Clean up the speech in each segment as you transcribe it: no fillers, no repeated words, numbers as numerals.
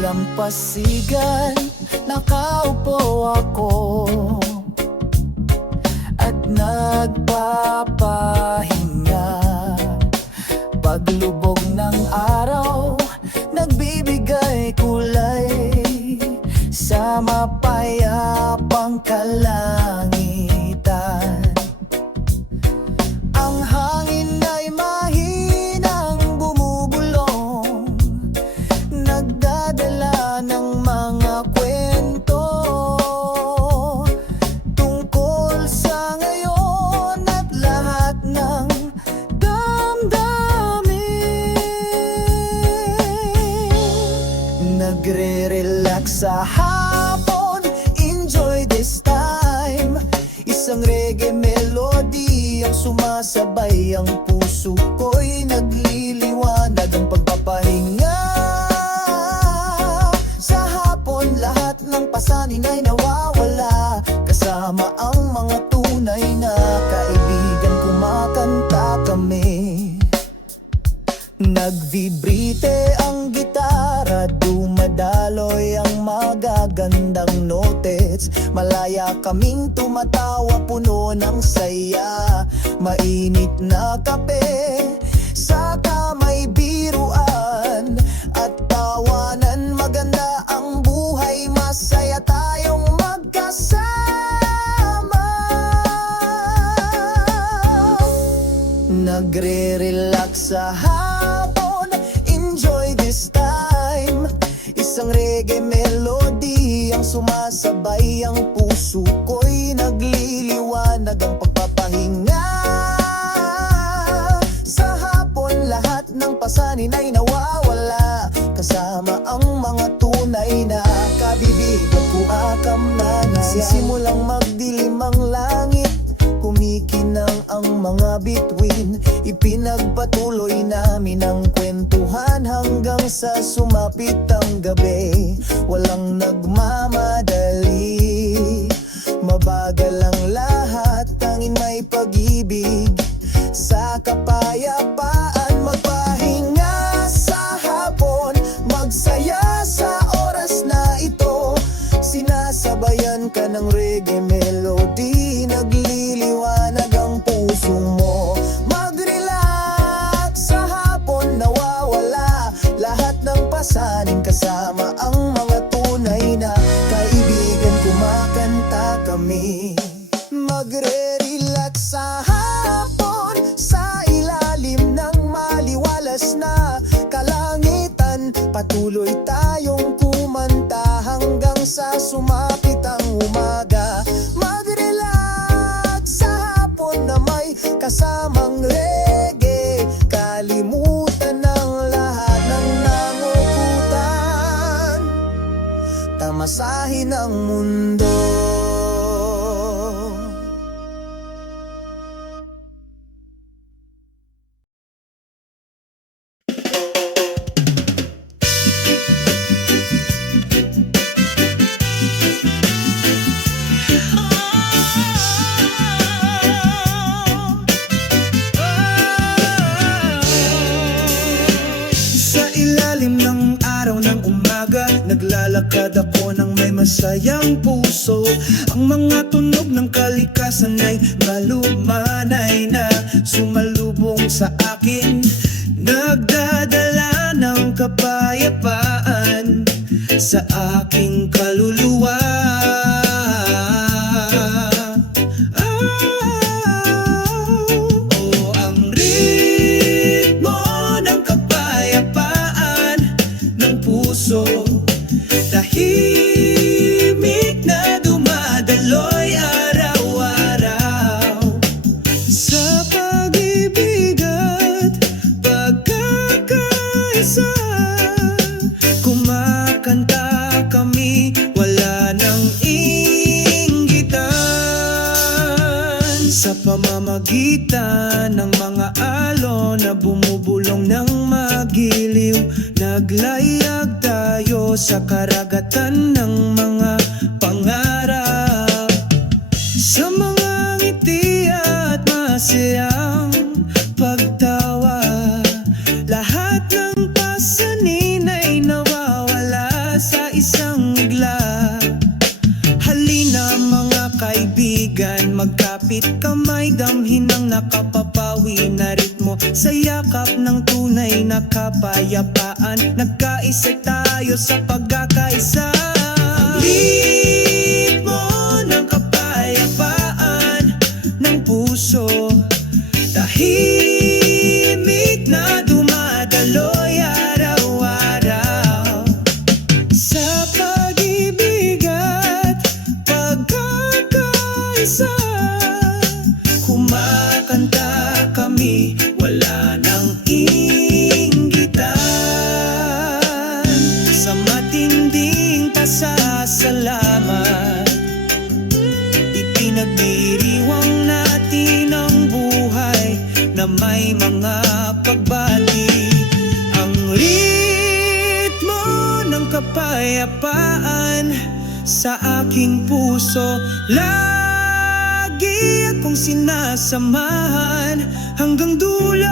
dalampasigan, nakaupo ako at nagpapahinga. Paglubog ng araw, nagbibigay kulay sa mapayapang kalangitan. Ang hangin ay mahinang bumubulong, nagdadala ng mga kwento tungkol sa ngayon at lahat ng damdamin. Nagre-relax sa hapon, enjoy this time. Isang reggae melody ang sumasabay, ang puso ko'y nagliliwanag, ang pagpapahinga. Sa hapon, lahat ng pasanin ay nawawala, kasama ang mga tunay na kaibigan, kumakanta kami. Nagvibrite ang gitara, dumadaloy ang magagandang notes. Malaya kaming tumatawa, puno ng saya. Mainit na kape, saka may biruan at tawanan. Maganda ang buhay, masaya tayong magkasama. Nagre-relax sa hapon, enjoy this time. Isang reggae melody ang sumasabay, ang puso ko'y nagliliwanag, ang pagpapahinga. Sa hapon, lahat ng pasanin ay nawawala, kasama ang mga tunay na kabibigan, kumakamnan. Nagsisimulang magdilim ang langit, kumikinang ang mga bituin. Ipinagpatuloy namin ang kwentuhan hanggang sa sumapit ang gabi. Walang nagmamadali, mabagal ang lahat, tanging may pag-ibig. Sa kapayapaan magpahinga sa hapon, magsaya sa oras na ito. Sinasabayan ka ng reggae melody, nagliliwanag ang puso mo. Mag-relax sa hapon, nawawala lahat ng pasanin, kasama ang mga tunay na kaibigan, kumakanta kami. Magre-relax sa hapon, sa ilalim ng maliwalas na kalangitan. Patuloy tayong kumanta hanggang sa sumapit ang umaga. Mag-relax sa hapon na may kasamang reggae, kalimutan ng lahat ng nangukutan, tamasahin ang mundo. Naglalakad ako ng may masayang puso. Ang mga tunog ng kalikasan ay malumanay na sumalubong sa akin, nagdadala ng kapayapaan sa aking kaluluwa. Ang ritmo ng kapayapaan ng puso, tahimik na dumadaloy araw-araw sa pag-ibig at pagkakaisa. Kumakanta kami, wala nang inggitan, sa pamamagitan ng mga alon na bumubulong ng magiliw. Naglayag tayo sa karagatan ng mga pangarap, sa mga ngiti at masayang pagtawa. Lahat ng pasanin ay nawawala nakapapawi na ritmo sa yakap ng tunay na kapayapaan. Nagkaisa tayo sa pagkakaisa. Ang ritmo ng kapayapaan ng puso, tahimik na dumadaloy araw-araw sa pag-ibig at pagkakaisa. Kumakanta kami, wala nang inggitan. Sa matinding pasasalamat, ipinagdiriwang natin ang buhay na may mga pagbati. Ang ritmo ng kapayapaan sa aking puso, lagi akong sinasamahan hanggang dulo.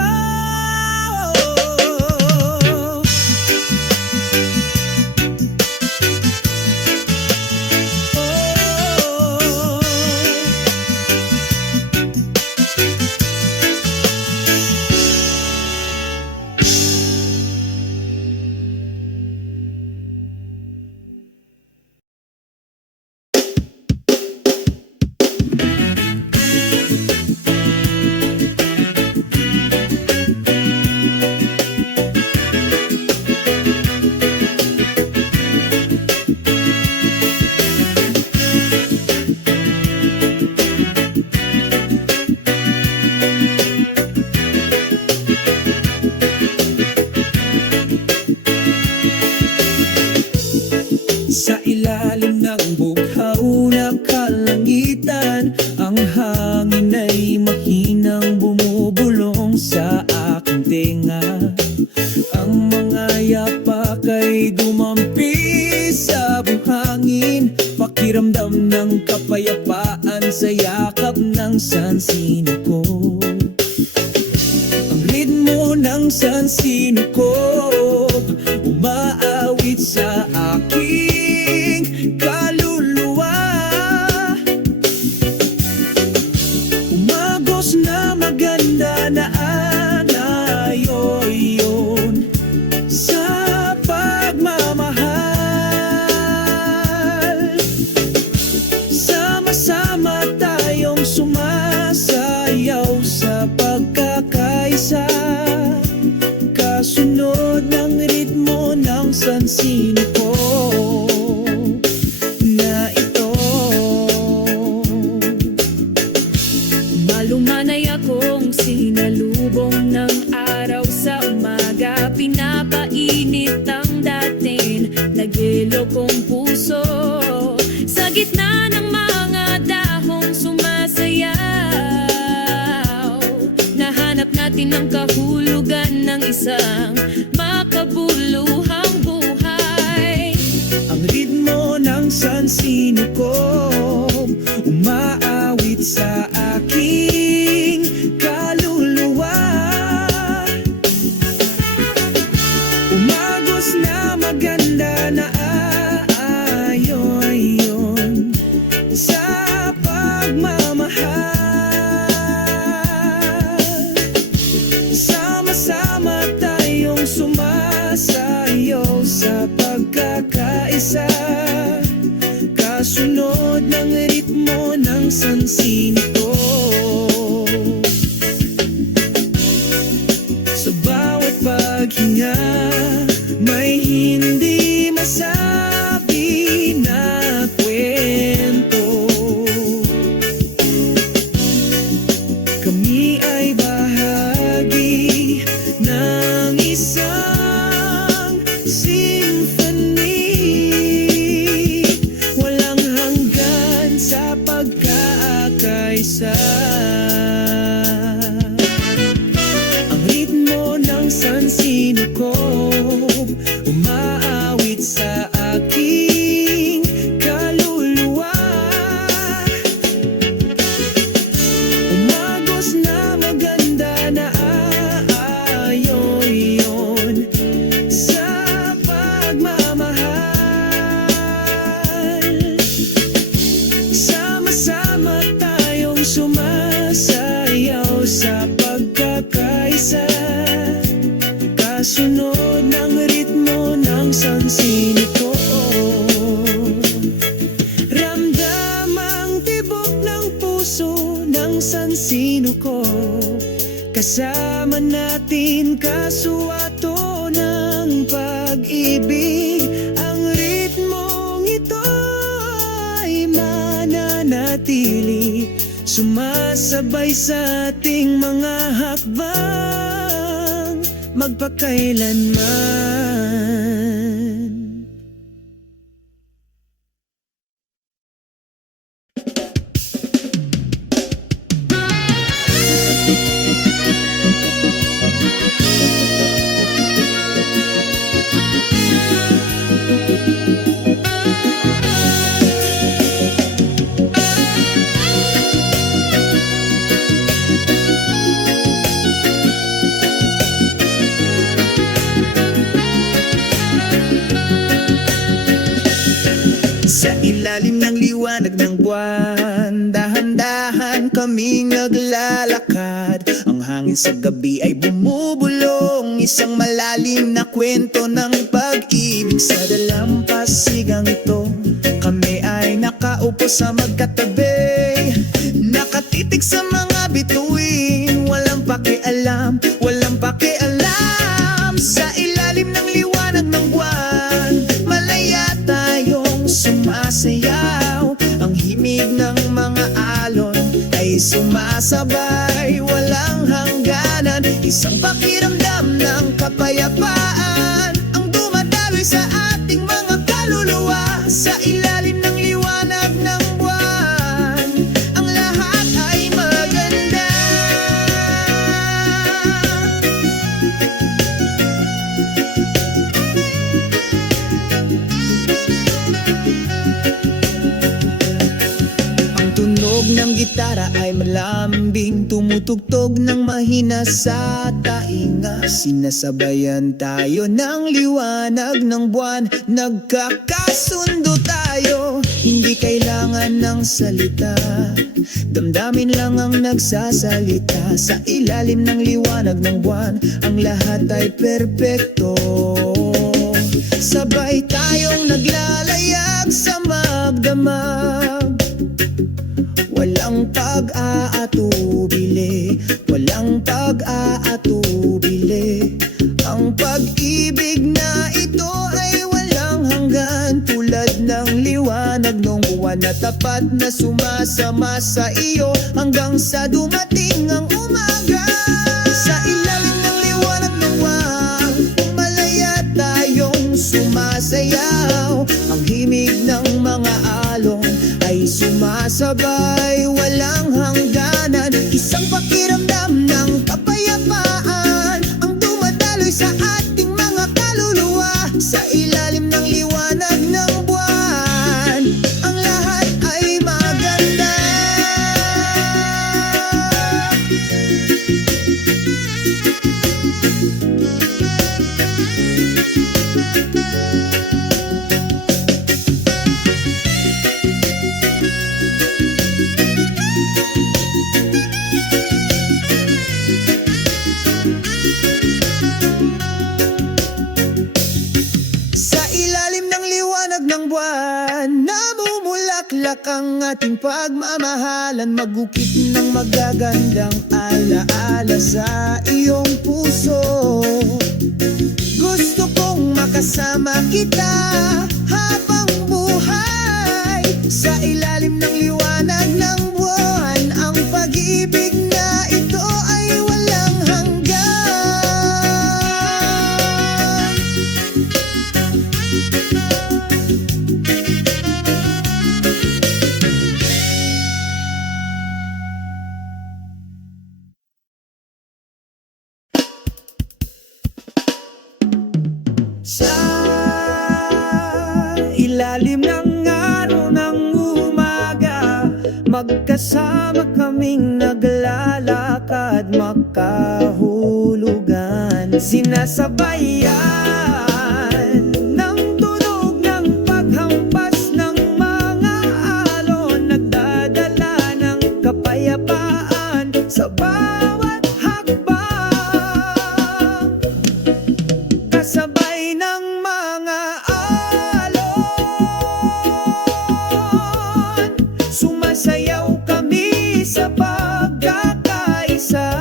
Sa ilalim ng bughaw na kalangitan, ang hangin ay mahinang bumubulong sa aking tenga. Ang mga yapak ay dumampi sa buhangin, pakiramdam ng kapayapaan sa yakap ng sansino ko. Ang ritmo ng sansino ko umaawit sa aking kaluluwa. Umagos na maganda na anayoyon sa pagmamahal. Sama-sama tayong sumasayaw sa pagkakaisa, kasunod ng ritmo ng sansino ko na ito. Malumanay akong sinalubong ng araw sa umaga, pinapainit ang dating nagyelo kong puso. Sa gitna ng mga dahong sumasayaw, nahanap natin ang kahulugan ng isang makabuluhang buhay. Ang ritmo ng sansino ko umaawit sa aking kaluluwa. Umagos na maganda na aayon sa pagmamahal. Sama-sama tayong sumasayaw sa pagkakaisa, kasunod ng ritmo ng sansino ko. Sa bawat paghinga, may hindi masabi na kwento. Kami ay bahagi ng isang symphony, walang hanggan sa pagkakaisa. Kasama natin kasuwato ng pag-ibig. Ang ritmong ito ay mananatili, sumasabay sa ating mga hakbang magpakailanman. Sa ilalim ng liwanag ng buwan, dahan-dahan kaming naglalakad. Ang hangin sa gabi ay bumubulong, isang malalim na kwento ng pag-ibig. Sa dalampasigang ito, kami ay nakaupo sa magkatabi, nakatitig sa mga bituin, walang pakialam, walang pakialam. Sa ilalim ng liwanag ng buwan, malaya tayong sumasayaw. Ang himig ng mga alon ay sumasabay, walang hangganan. Isang pakiramdam ng kapayapaan ang dumadaloy sa ating mga kaluluwa. Sa ilalim ng liwanag ng buwan, ang lahat ay maganda. Tunog ng gitara ay malambing, tumutugtog ng mahina sa tainga. Sinasabayan tayo ng liwanag ng buwan, nagkakasundo tayo, hindi kailangan ng salita, damdamin lang ang nagsasalita. Sa ilalim ng liwanag ng buwan, ang lahat ay perpekto. Sabay tayong naglalayag sa magdamag, walang pag-aatubili, walang pag-aatubili. Ang pag-ibig na ito ay walang hanggan, tulad ng liwanag ng buwan na tapat na sumasama sa iyo hanggang sa dumating ang umaga. Sa ilalim ng liwanag ng buwan, malaya tayong sumasayaw. Ang himig ng mga alon ay sumasabay, walang hangganan. Isang pakiramdam ng kapayapaan ang dumadaloy sa ating mga kaluluwa. Sa ilalim ng liwanag ng buwan, ang lahat ay maganda. Ng buwan, namumulaklak ang ating pagmamahalan, magukit ng magagandang alaala sa iyong puso. Gusto kong makasama kita habang buhay. Sa ilalim ng liwanag ng buwan, ang pag-ibig na ito ay walang hanggan. Sa ilalim ng araw ng umaga, magkasama kaming naglalakad makahulugan. Sinasabayan ng tunog ng paghampas ng mga alon, nagdadala ng kapayapaan sa bawat hakbang. Kasabay ng mga alon, sumasayaw kami sa pagkakaisa.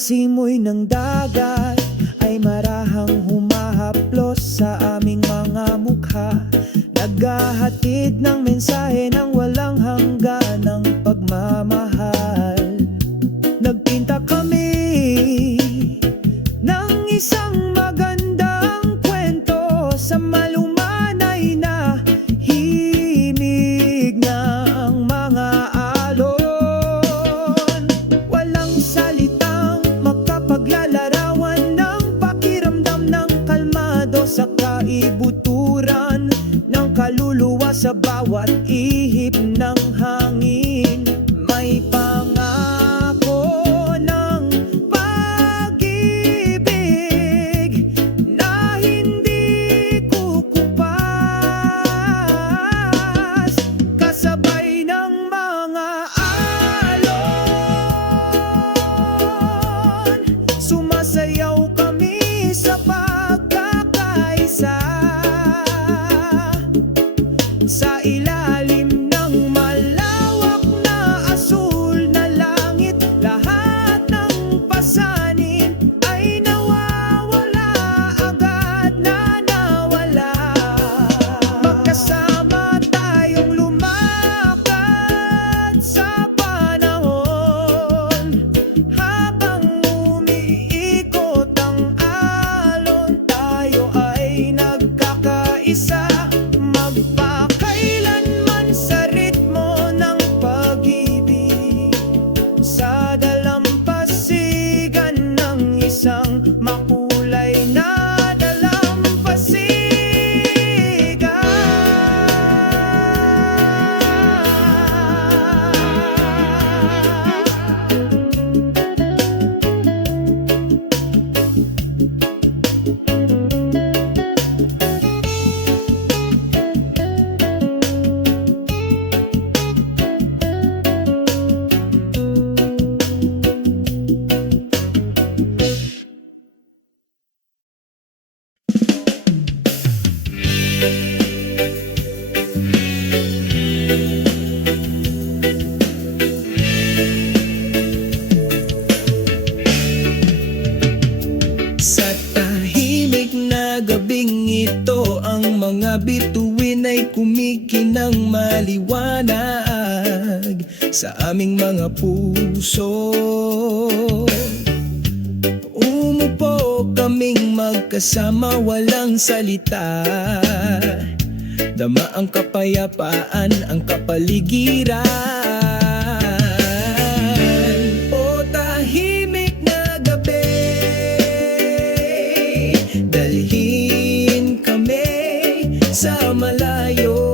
simoy ng dagat ay marahang humahaplos sa aming mga mukha. Naghahatid ng mensahe ng walang hanggan ng pagmamahal. Nagpinta kami ng isang magandang kwento sa malumanay na himig ng mga alon. Walang salitang makapaglalarawan ng pakiramdam ng kalmado sa kaibuturan ng kaluluwa sa bawat ihip ng hangin. May pangako ng pag-ibig na hindi kukupas, kasabay ng mga alon. Sumasayaw kami sa pagkakaisa sa ilalim ng malawak na asul na langit. Lahat ng pasanin ay nawawala, agad na nawala. Magkasama tayong lumakad sa panahon, habang umiikot ang alon, tayo ay nagkakaisa. Magpakailanman sa ritmo ng pag-ibig, sa dalampasigan ng isang makulay na dalampasigan. Sa tahimik na gabing ito, ang mga bituin ay kumikinang maliwanag sa aming mga puso. Umupo kaming magkasama, walang salita. Dama ang kapayapaan, ang kapaligiran. O tahimik na gabi, dalhin kami sa malayo,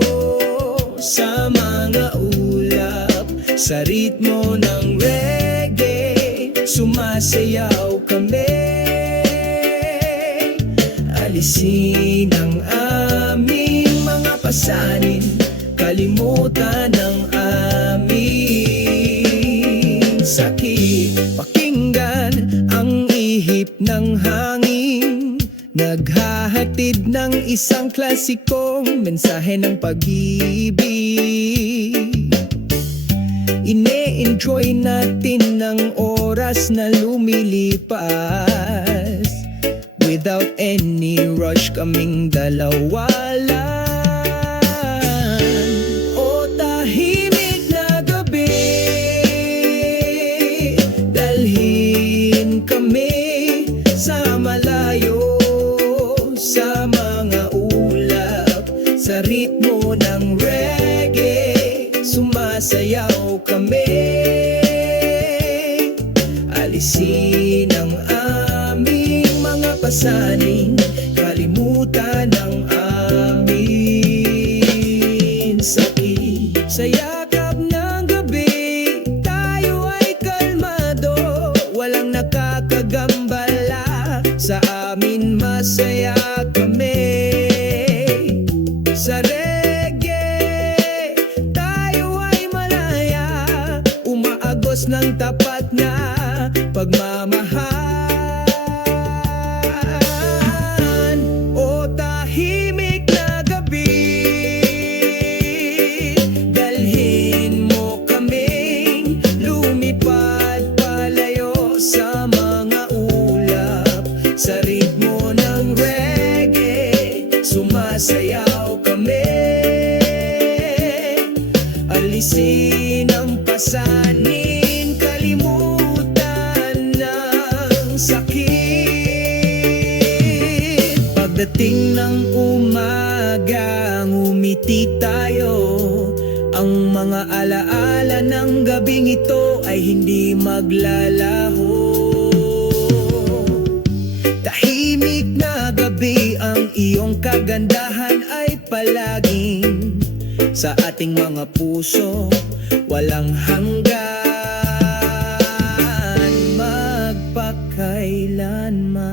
sa mga ulap, sa ritmo ng reggae. Sumasayaw kami, alisin ang aming mga pasanin, kalimutan ang aming sakit. Pakinggan ang ihip ng hangin, naghahatid ng isang klasikong mensahe ng pag-ibig. Ine-enjoy natin ang oras na lumilipas, without any rush kaming dalawa lang. O tahimik na gabi, dalhin kami sa malayo, sa mga ulap, sa ritmo ng reggae. Sumasayaw kami, alisin ang aming mga pasanin, kalimutan ang aming sakit. Sa yakap ng gabi, tayo ay kalmado, walang nakakagambala. Sa amin masaya kami. Sa reggae, tayo ay malaya, umaagos ng tapat na pagmamahal. O tahimik na gabi, dalhin mo kaming lumipad palayo sa mga Sinampasanin, kalimutan ng sakit. Pagdating ng umaga, ngumiti tayo. Ang mga alaala ng gabing ito ay hindi maglalaho. Tahimik na gabi, ang iyong kagandahan ay palaging sa ating mga puso, walang hanggan, magpakailanman.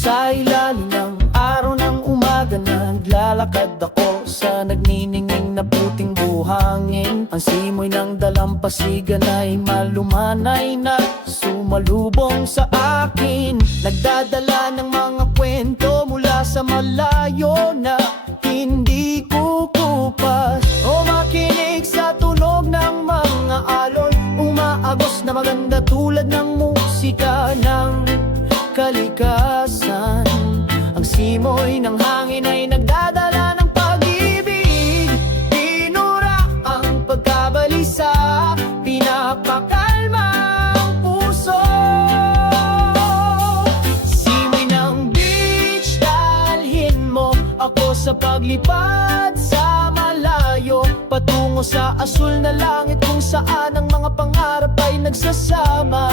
Sa ilalim ng araw ng umaga, naglalakad ako sa nagniningning na puting buhangin. Ang simoy ng dalampasigan ay malumanay na sumalubong sa akin. Nagdadala ng mga kwento mula sa malayo na hindi kukupas. O makinig sa tunog ng mga alon, umaagos na maganda tulad ng musika ng kalikasan. Ang simoy ng hangin ay nagdadala ng pag-ibig. Pinura ang pagkabalisa, pinapakalma ang puso. Simoy ng beach, dalhin mo ako sa paglipad sa malayo, patungo sa asul na langit kung saan ang mga pangarap ay nagsasama.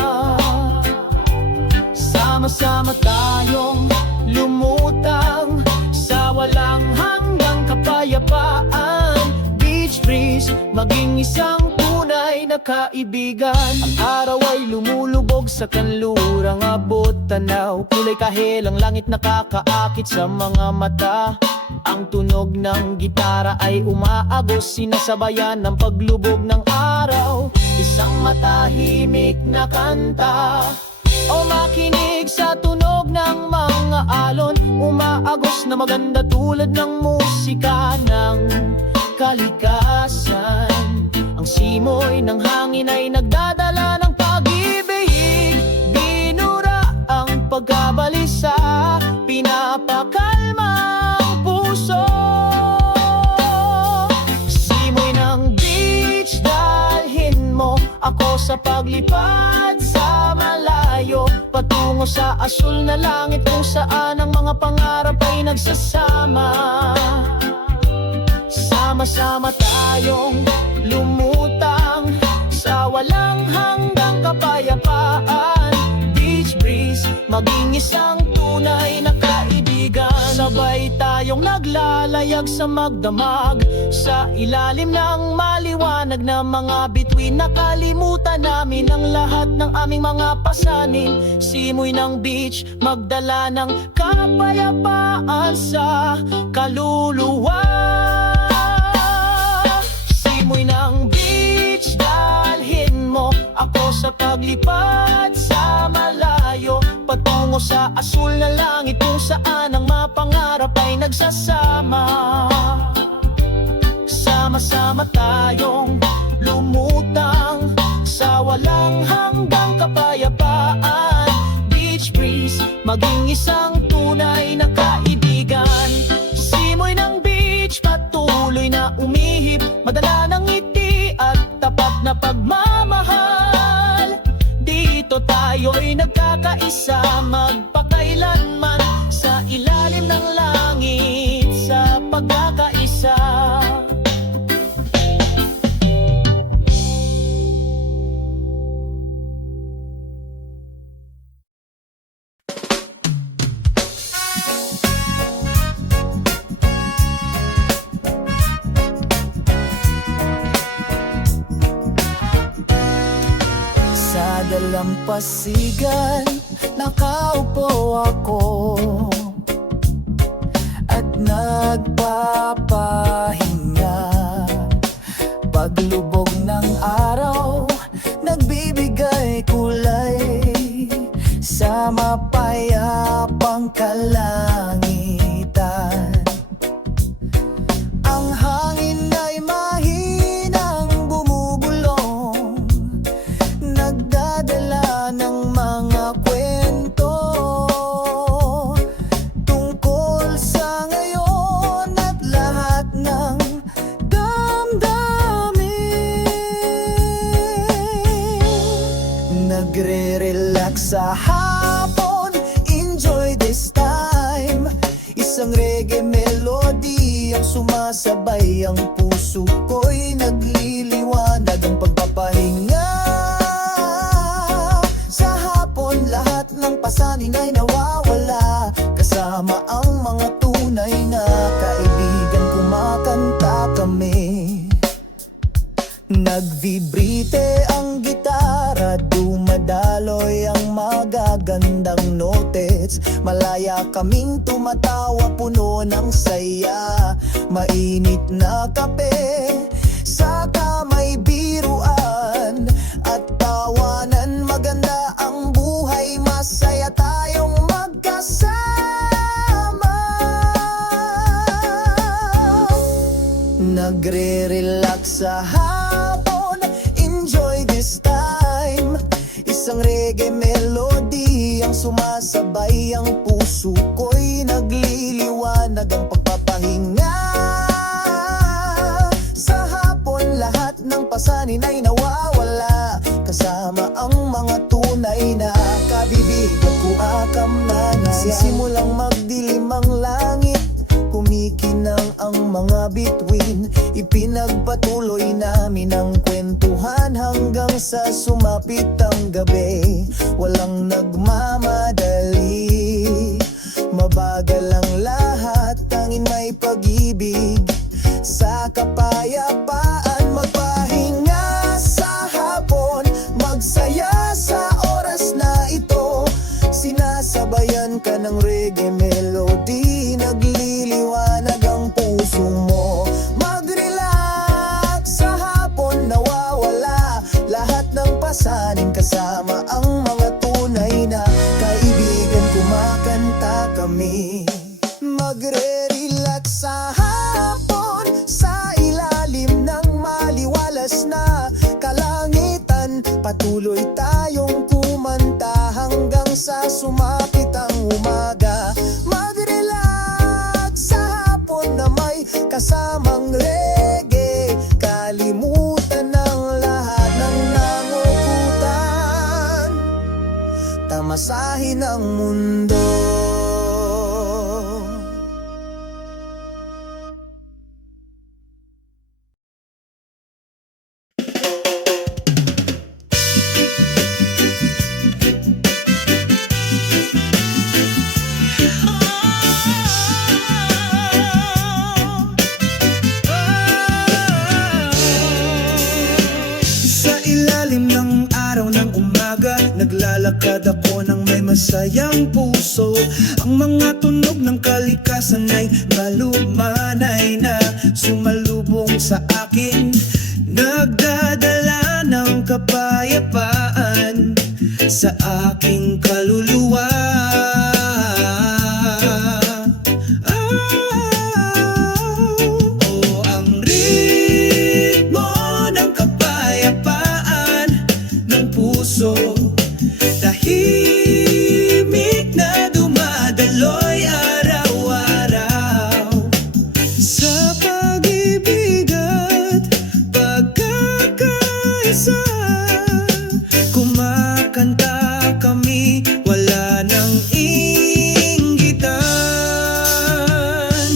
Sama-sama tayong lumutang sa walang hanggang kapayapaan. Beach breeze, maging isang tunay na kaibigan. Ang araw ay lumulubog sa kanlurang abot tanaw. Kulay kahel ang langit, nakakaakit sa mga mata. Ang tunog ng gitara ay umaagos, sinasabayan ng paglubog ng araw. Isang matahimik na kanta. O makinig sa tunog ng mga alon, umaagos na maganda tulad ng musika ng kalikasan. Ang simoy ng hangin ay nagdadala ng pag-ibig. Binura ang pagkabalisa, pinapakalma ang puso. Simoy ng beach, dalhin mo ako sa paglipad sa malayo, patungo sa asul na langit kung saan ang mga pangarap ay nagsasama. Sama-sama tayong lumutang sa walang hanggang kapayapaan. Beach breeze, maging isang tunay na kaibigan. Sabay tayong naglalayag sa magdamag, sa ilalim ng maliwanag na mga bituin. Nakalimutan namin ang lahat ng aming mga pasanin. Simoy ng beach, magdala ng kapayapaan sa kaluluwa. Simoy ng beach, dalhin mo ako sa paglipad sa malayo, patungo sa asul na langit kung saan ang mga pangarap ay nagsasama. Sama-sama tayong lumutang sa walang hanggang kapayapaan. Beach breeze, maging isang tunay na kaibigan. Simoy ng beach, patuloy na umihip, madala ng ngiti at tapat na pagmamahal. Dito tayo'y nagkakaisa, magpakailanman sa ilalim ng langit, sa pagkakaisa. Sa dalampasigan, nakaupo ako at nagpapahinga. Paglubog ng araw, nagbibigay kulay sa mapayapang kalangitan. reggae melody ang sumasabay. Ang puso ko'y nagliliwanag. Ang pagpapahinga sa hapon, lahat ng pasanin ay nawawala. Kasama ang mga tunay na kaibigan, kumakanta kami. Nagvibrite ang gitara, dumadaloy ang magagandang notes. Malaya kaming tumatawa, puno ng saya. Mainit na kape, saka may biruan at tawanan. Maganda ang buhay, masaya tayong magkasama. Nagre-relax sa hapon, enjoy this time. Isang reggae melody ang sumasabay. Ang puso ko'y nagliliwanag. Ang pagpapahinga sa hapon, lahat ng pasanin ay nawawala. Kasama ang mga tunay na kabibigan, kumakamnanaya. Sisimulang magdilim ang langit, kumikinang ang mga bituin. Ipinagpatuloy namin ang kwentuhan hanggang sa sumapit ang gabi. Walang nagmamadali, mabagal ang lahat, tanging may pag-ibig sa kapayapaan. Magpahinga sa hapon, magsaya sa oras na ito. Sinasabayan ka ng reggae melody, nagliliwanag ang puso mo. Mag-relax sa hapon, nawawala lahat ng pasanin. Kasama ang mga tunay na kaibigan, kumakanta kami. Magre-relax sa hapon, sa ilalim ng maliwalas na kalangitan. Patuloy tayong kumanta hanggang sa sumapit ang umaga. Mag-relax sa hapon na may kasamang reggae. Kalimutan ng lahat ng nangukutan, tamasahin ang mundo. Sa ilalim ng araw ng umaga, naglalakad ako ng may masayang puso. Ang mga tunog ng kalikasan ay malumanay na sumalubong sa akin, nagdadala ng kapayapaan sa aking kaluluwa. Oh, ang ritmo ng kapayapaan ng puso, tahimik na dumadaloy araw-araw. Sa pag-ibig at pagkakaisa, kumakanta kami, wala nang inggitan.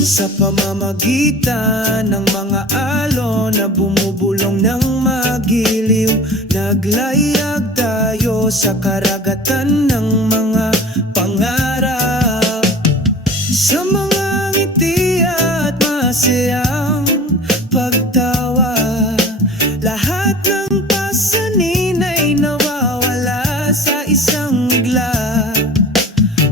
Sa pamamagitan ng mga alon na bumubulong ng magiliw, naglayag tayo sa karagatan ng mga pangarap. Sa mga ngiti at masayang pagtawa, lahat ng pasanin ay nawawala sa isang bigla.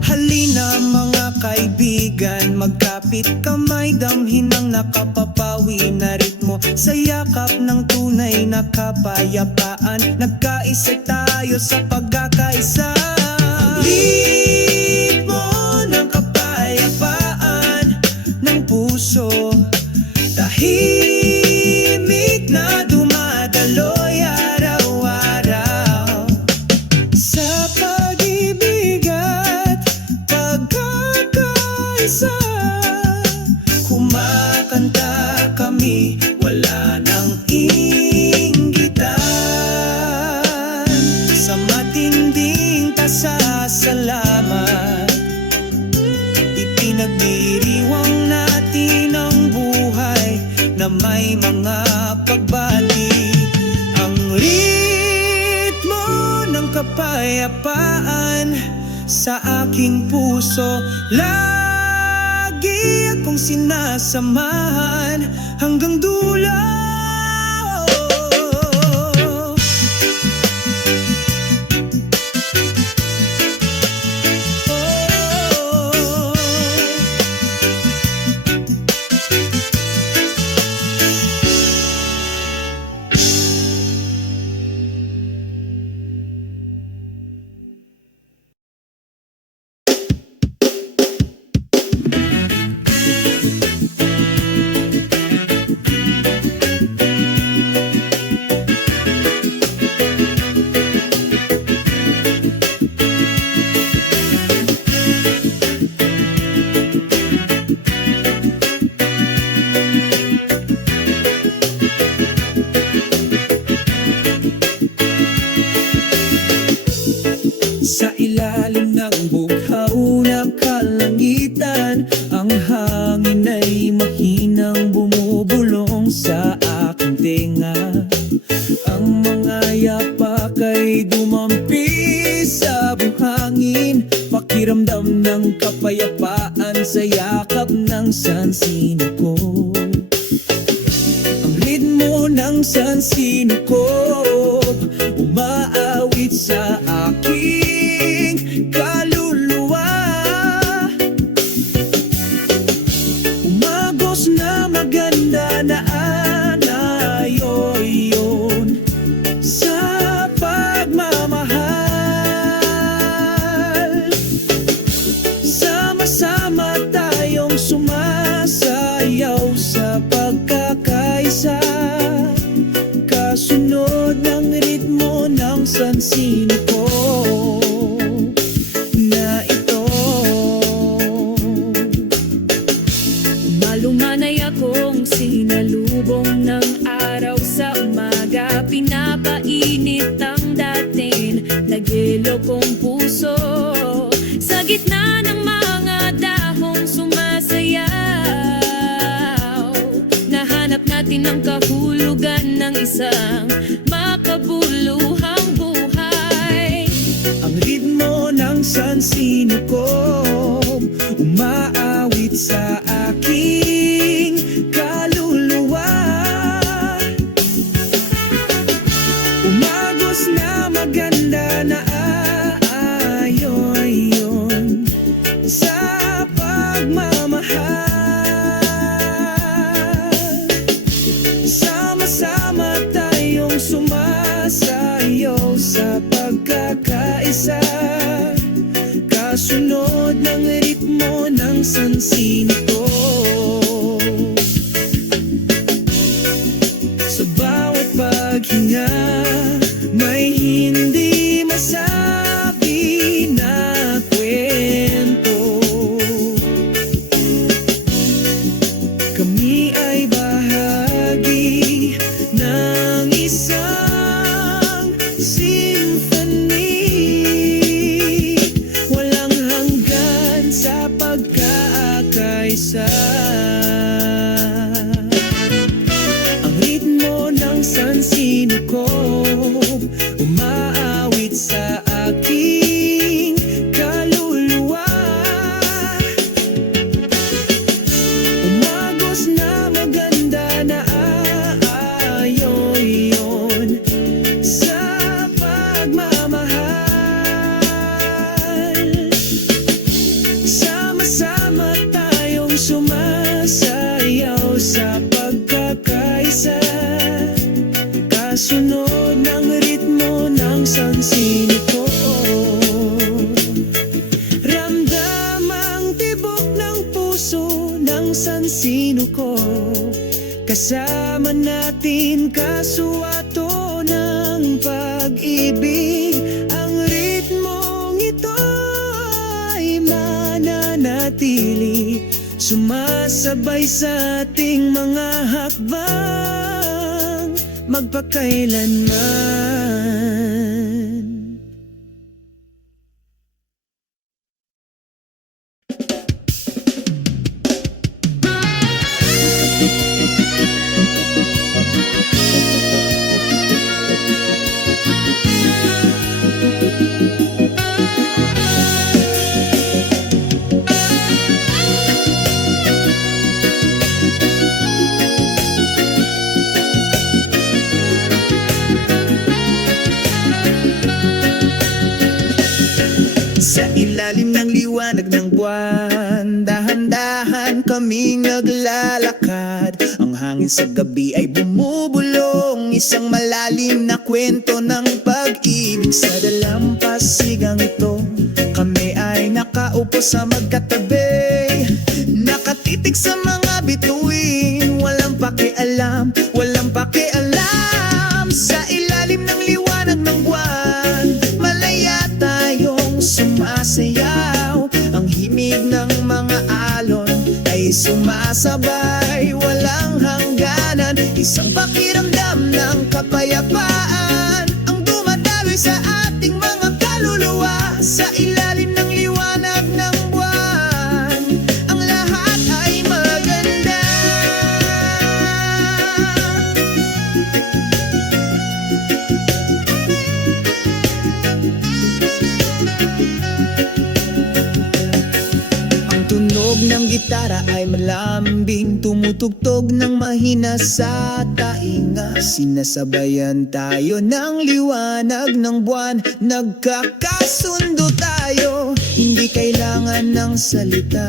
Halina mga kaibigan, magkapit kamay, damhin ang nakapapawi na ritmo. Sa yakap ng tunay na kapayapaan, nagkaisa tayo sa pagkakaisa. Ang ritmo ng kapayapaan ng puso, tahimik na dumadaloy araw-araw. Sa pag-ibig at pagkakaisa, kumakanta kami, wala nang inggitan. Sa matinding pasasalamat, ipinagdiriwang na may mga pagbati. Ang ritmo ng kapayapaan sa aking puso, lagi akong sinasamahan hanggang dulo. Sa ilalim ng bughaw na kalangitan, ang hangin ay mahinang bumubulong sa aking tenga. Ang mga yapak ay dumampi sa buhangin, pakiramdam ng kapayapaan sa yakap ng sansino ko. Ang ritmo ng sansino ko umaawit sa aking kaluluwa. Umagos na maganda na anayoyon sa pagmamahal. Sama-sama tayong sumasayaw sa pagkakaisa, kasunod ng ritmo ng sansino ko na ito. Malumanay akong sinalubong ng araw sa umaga, pinapainit ang dating nagyelo kong puso. Sa gitna ng mga dahong sumasayaw, nahanap natin ang kahulugan ng isang makabuluhang buhay. Ang ritmo ng sansino ko umaawit sa aking kaluluwa. Umagos na maganda na aayoyon sa pagmamahal. Sama-sama tayong sumasayaw sa pagkakaisa, kasunod ng ritmo ng sansino ko. Sa bawat paghinga, may hindi masabi na kwento. Kami ay bahagi ng isang symphony, walang hanggan sa pagkakaisa. Ang ritmo ng sansino ko umaawit sa aking kaluluwa. Umagos na maganda na aayoyon sa pagmamahal. Sama-sama tayong sumasayaw sa pagkakaisa, kasunod ng ritmo ng sansino ko. Ramdam ang tibok ng puso ng sansino ko, kasama natin kasuwato ng pag-ibig. Ang ritmong ito ay mananatili, sumasabay sa ating mga hakbang magpakailanman. kaming naglalakad. Ang hangin sa gabi ay bumubulong, isang malalim na kwento ng pag-ibig. Sa dalampasigang ito, kami ay nakaupo sa magkatabi, nakatitig sa mga bituin. Walang pakialam, walang pakialam. Sa ilalim ng liwanag ng buwan, malaya tayong sumasayaw. Ang himig ng mga alon ay sumasabay, walang hangganan. Isang pakiramdam ng kapayapaan ang dumadaloy sa ating mga kaluluwa. Sa ilalim ng liwanag ng buwan, ang lahat ay maganda. Ang tunog ng gitara ay malambing, tumutugtog ng mahina sa tainga. Sinasabayan tayo ng liwanag ng buwan, nagkakasundo tayo, hindi kailangan ng salita.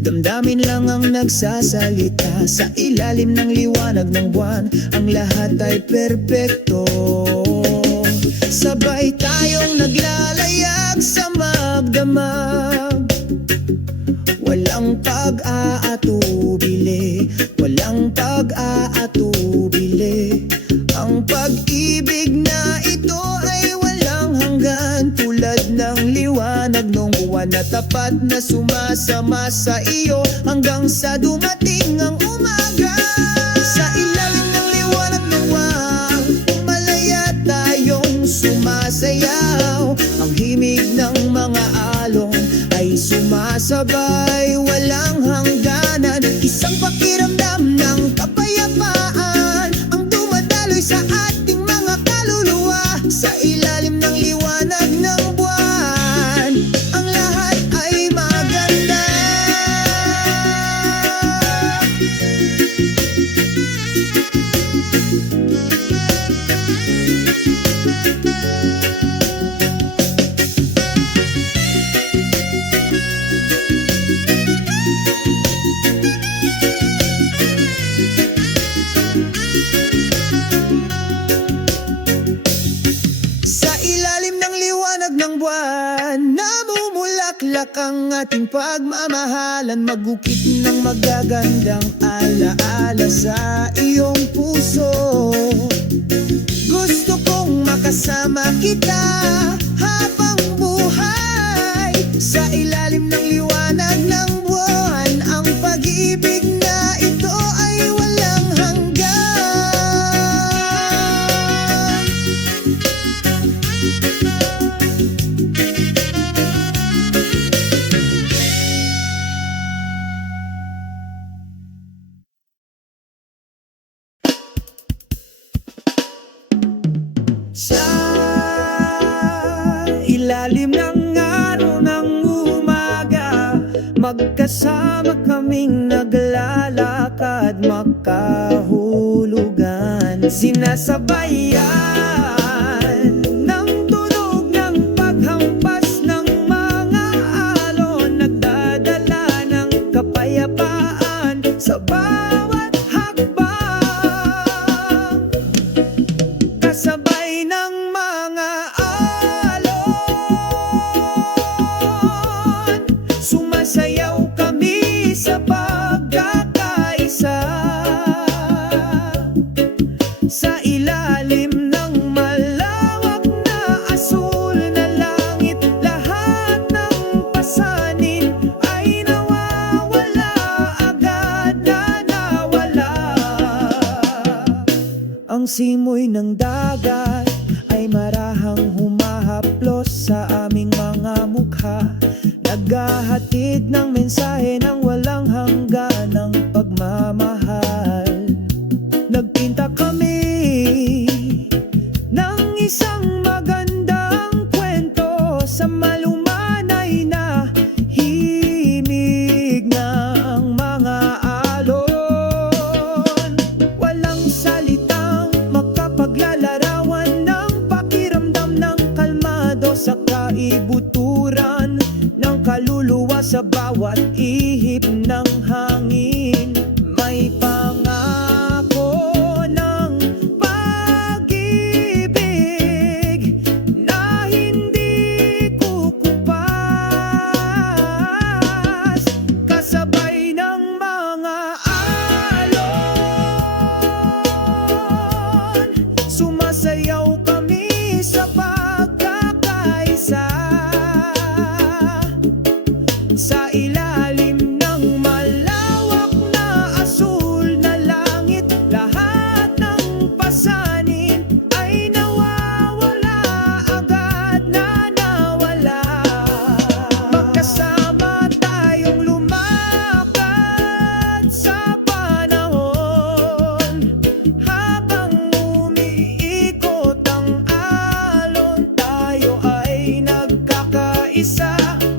Damdamin lang ang nagsasalita. Sa ilalim ng liwanag ng buwan, ang lahat ay perpekto. Sabay tayong naglalayag sa magdamag, walang pag-aatubili, walang pag-aatubili. Ang pag-ibig na ito ay walang hanggan, tulad ng liwanag ng buwan na tapat na sumasama sa iyo hanggang sa dumating ang umaga. Sa ilalim ng liwanag ng buwan, malaya tayong sumasayaw. Ang himig ng mga alon ay sumasabay, walang hangganan. Isang pakiramdam ng kapayapaan ang dumadaloy sa ating mga kaluluwa. Sa ilalim ng liwanag ng buwan, ang lahat ay maganda. Sa ilalim ng liwanag ng buwan, namumulaklak ang ating pagmamahalan. Magukit ng magagandang alaala sa iyong puso. Gusto kong makasama kita habang buhay. Sa ilalim ng liwanag ng buwan, ang pag-ibig na ito ay walang hanggan. Sa ilalim ng araw ng umaga, magkasama kaming naglalakad, makahulugan. Sinasabayan ng tunog ng paghampas ng mga alon, nagdadala ng kapayapaan sa bawat hakbang. Kasabay ng mga alon, sumasayaw kami sa pagkakaisa. Sa ilalim ng malawak na asul na langit, lahat ng pasanin ay nawawala, agad na nawala. Ang simoy ng dagat ay marahang humahaplos sa aming mga mukha, naghahatid ng mensahe ng walang hanggan ng pagmamahal. Nagpinta kami ng isang magandang kwento sa malumanay na himig ng mga alon. Walang salitang makapaglalarawan ng pakiramdam ng kalmado sa kaibuturan ng kaluluwa sa bawat ihip na ng hangin. May pangako ng pag-ibig na hindi kukupas, kasabay ng mga alon. Sumasayaw kami sa pagkakaisa, sa ilalim ng malawak na asul na langit. Lahat ng pasanin ay nawawala, agad na nawala. Magkasama tayong lumakad sa panahon, habang umiikot ang alon, tayo ay nagkakaisa.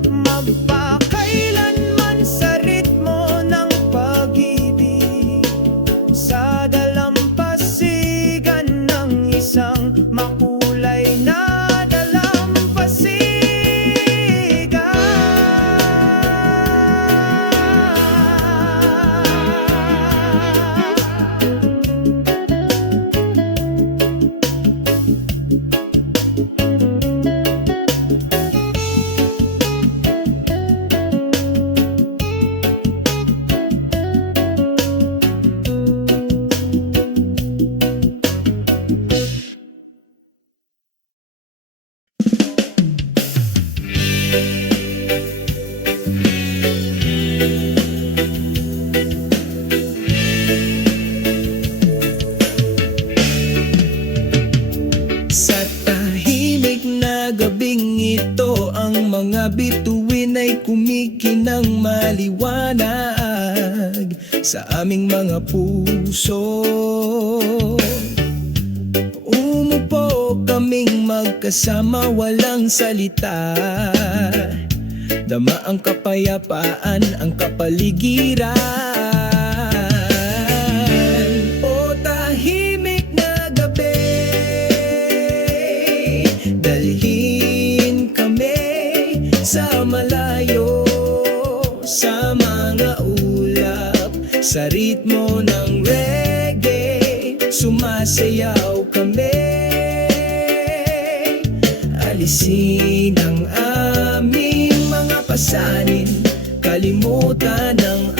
Magpakailanman sa ritmo ng pag-ibig, sa dalampasigan ng isang makulay na dalampasigan. Sa tahimik na gabing ito, ang mga bituin ay kumikinang maliwanag sa aming mga puso. Umupo kaming magkasama, walang salita. Dama ang kapayapaan, ang kapaligiran. O tahimik na gabi, dalhin kami sa malayo, sa mga ulap, sa ritmo ng reggae. Sumasayaw kami, alisin ang aming mga pasanin, kalimutan ang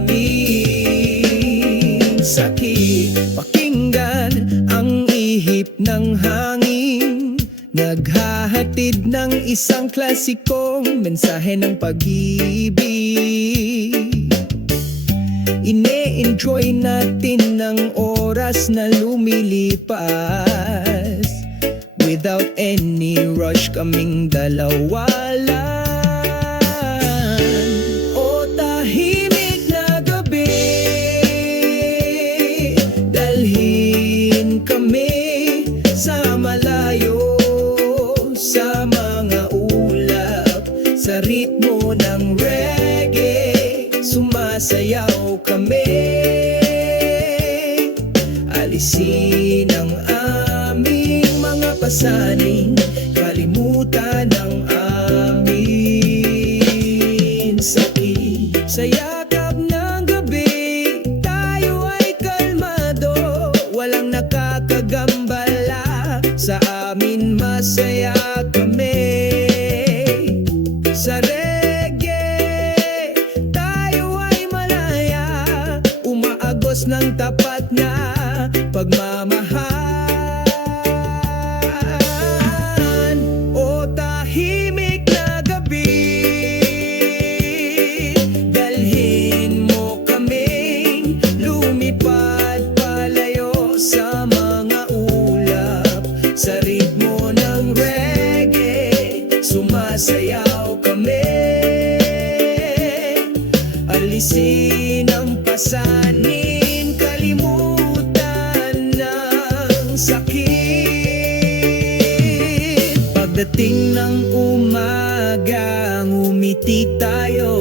aming sakit. Pakinggan ang ihip ng hangin, naghahatid ng isang klasikong mensahe ng pag-ibig. Ine-enjoy natin ng oras na lumilipas, without any rush kaming dalawa lang. O tahimik na gabi, dalhin kami sa malayo, sa mga ulap, sa ritmo ng reggae. Sumasayaw kami, alisin ang aming mga pasanin, kalimutan ang aming sakit. Sa yakap ng gabi, tayo ay kalmado, walang nakakagambala. Sa amin masaya kami, sa reggae tayo ay malaya, umaagos ng tapat na pagmamahal. O tahimik na gabi, dalhin mo kaming lumipad palayo, sa mga ulap, sa ritmo ng reggae. Sumasayaw kami, alisin ang pasanin, kalimutan ng sakit. Pagdating ng umaga, ngumiti tayo.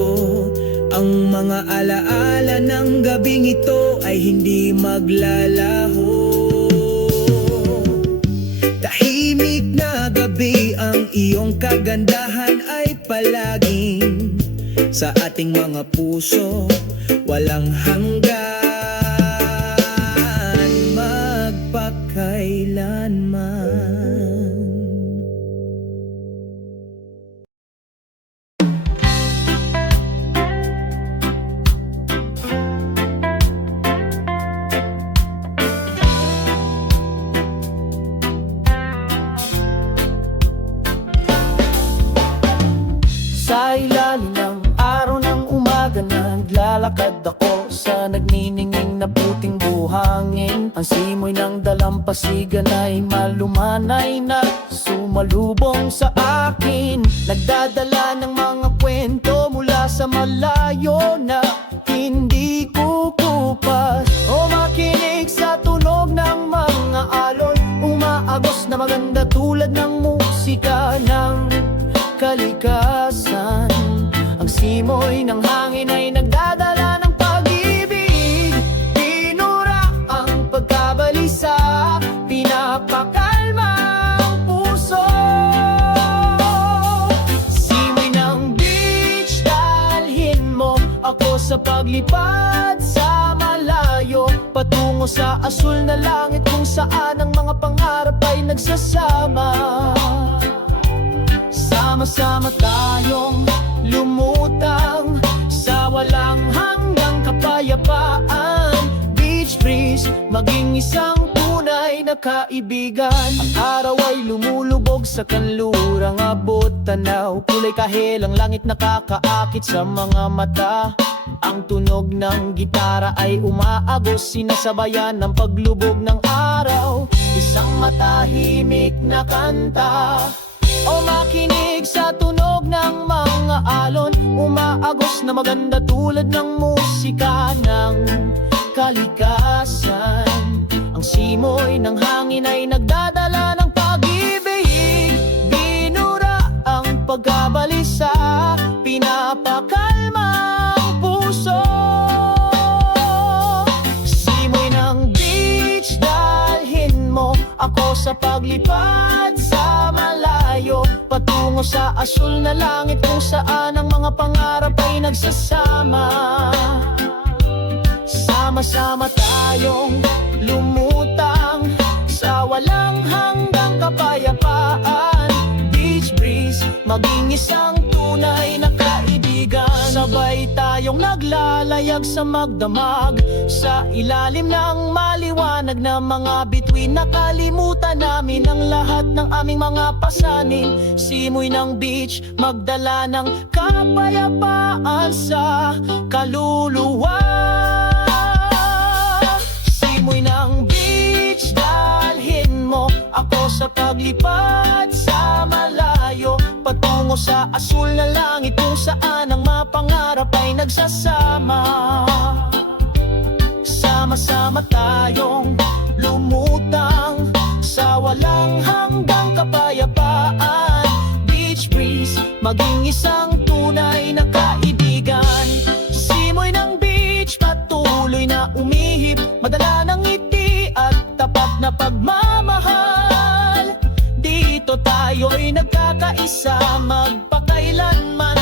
Ang mga alaala ng gabing ito ay hindi maglalaho. Tahimik na gabi, ang iyong kagandahan ay palaging sa ating mga puso, walang hanggan, magpakailanman. Sa ilalim ng araw ng umaga, naglalakad ako sa nagniningning na puting buhangin. Ang simoy ng dalampasigan ay malumanay na sumalubong sa akin. Nagdadala ng mga kwento mula sa malayo na hindi kukupas. O makinig sa tunog ng mga alon, umaagos na maganda tulad ng musika ng kalikasan. Ang simoy ng hangin ay nagdadala ng pag-ibig. Pinura ang pagkabalisa, pinapakalma ang puso. Simoy ng beach, dalhin mo ako sa paglipad sa malayo, patungo sa asul na langit kung saan ang mga pangarap ay nagsasama. Sama-sama tayong lumutang sa walang hanggang kapayapaan. Beach breeze, maging isang tunay na kaibigan. Ang araw ay lumulubog sa kanlurang abot tanaw. Kulay kahel ang langit nakakaakit sa mga mata. Ang tunog ng gitara ay umaagos, sinasabayan ng paglubog ng araw. Isang matahimik na kanta, o makinig sa tunog ng mga alon, umaagos na maganda tulad ng musika ng kalikasan. Ang simoy ng hangin ay nagdadala ng pag-ibig. Binura ang pagkabalisa, pinapakalma ang puso. Simoy ng beach, dalhin mo ako sa paglipad sa malayo, patungo sa asul na langit kung saan ang mga pangarap ay nagsasama. Sama-sama tayong lumutang sa walang hanggang kapayapaan. Beach breeze, maging isang tunay na kaibigan. Sabay tayong naglalayag sa magdamag, sa ilalim ng maliwanag na mga bituin. Nakalimutan namin ang lahat ng aming mga pasanin. Simoy ng beach, magdala ng kapayapaan sa kaluluwa. Simoy ng beach, dalhin mo ako sa paglipad sa malayo, patungo sa asul na langit kung saan ang mga pangarap ay nagsasama. Sama-sama tayong lumutang sa walang hanggang kapayapaan. Beach breeze, maging isang tunay na kaibigan. Simoy ng beach, patuloy na umihip, madala ng ngiti at tapat na pagmamahal. Dito tayo'y nagkakaisa, magpakailanman.